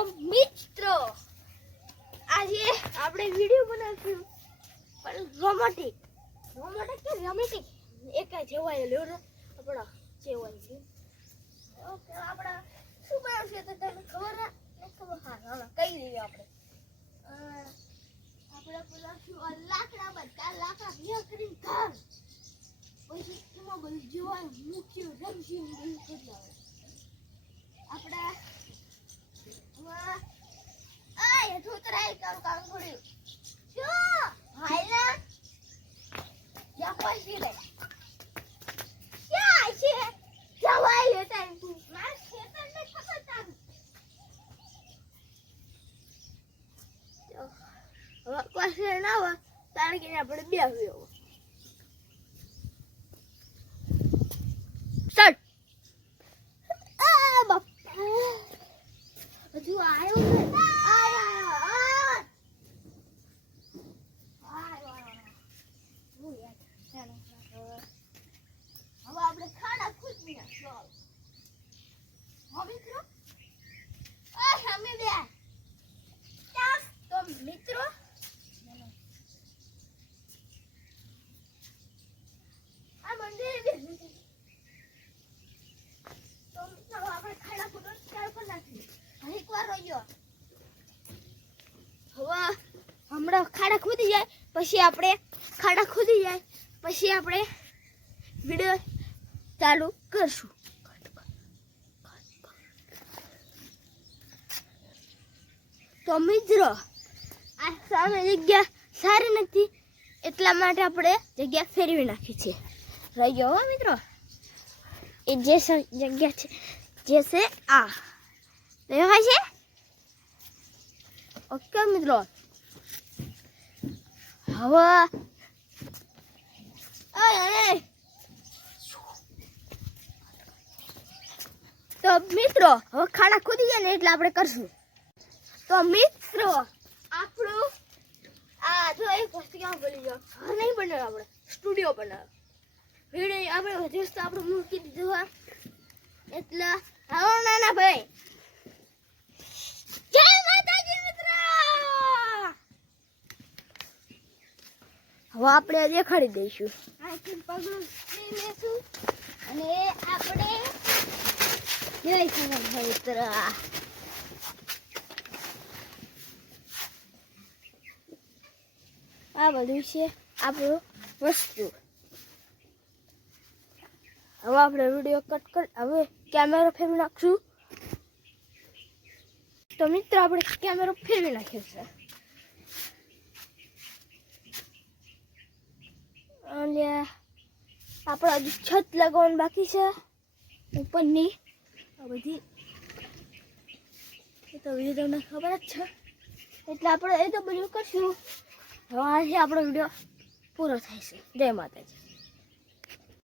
મિત્રો આજે આપણે વિડિયો બનાવ્યું પણ રોમેન્ટિક કે રોમેન્ટિક એક જેવાય લેવો આપણો જેવાય છે ઓકે આપણે શું બનાવશે તો તમને ખબર ને ખબર હા કઈ દઈએ આપણે બનાવશું લાકડા બધા લાકડા ભેગા કરીને ઘર પછી એમાં બધું જેવાય મુખ્ય રમજી બધું કરી આવે આપણે આય ધોતરાય કામ કર્યું શું હાઈલા યા પછી લે ક્યાં છે જવાય લેતા તું માર ખેતર ને ખબર તારું હવે કોઈ ના હોય તારે કે આપણે બે આવ્યો સ્ટાર્ટ આ બાપા હજુ આવ્યો ને હવે આપણે ખાડા ખુદવી નાખશું મિત્રો અમે બે તો મિત્રો આ મંદિર તો મિત્રો આપણે ખાડા ખુદવા ચાલુ કરી નાખી એક વાર રહ્યો હવે હમણાં ખાડા ખુદી જાય પછી આપણે વિડિયો ચાલુ કરશું તો મિત્રો આ સામે જગ્યા સારી નથી એટલા માટે આપણે જગ્યા ફેરવી નાખી છે રહ્યો હો મિત્રો એ જે જગ્યા છે જે છે આ દેખાય છે ઓકે મિત્રો હવે તો મિત્રો હવે ખાડા ખોદી જાય ને એટલે આપણે કરશું તો મિત્રો આપણું આ જો એક વસ્તુ ક્યાં બોલી જાઓ ઘર નહીં બનાવ્યો આપણે સ્ટુડિયો બનાવ્યો વિડીયો આપણે હજુ તો આપણે મૂકી દીધું એટલે આવો નાના ભાઈ જય માતાજી મિત્રો હવે આપણે દેખાડી દઈશું આથી પગલું લઈ લેશું અને આપણે જય ખબર મિત્ર આ બધું છે આપણું વસ્તુ હવે આપણે વિડીયો કટ કર હવે કેમેરો ફેરવી નાખશું તો મિત્રો આપણે કેમેરો ફેરવી નાખ્યો છે અને આપણે હજુ છત લગાવવાનું બાકી છે ઉપરની આ બધી એ તો વિડીયો તમને ખબર જ છે એટલે આપણે એ તો બધું કરશું હવે આજે આપણો વિડીયો પૂરો થાય છે જય માતાજી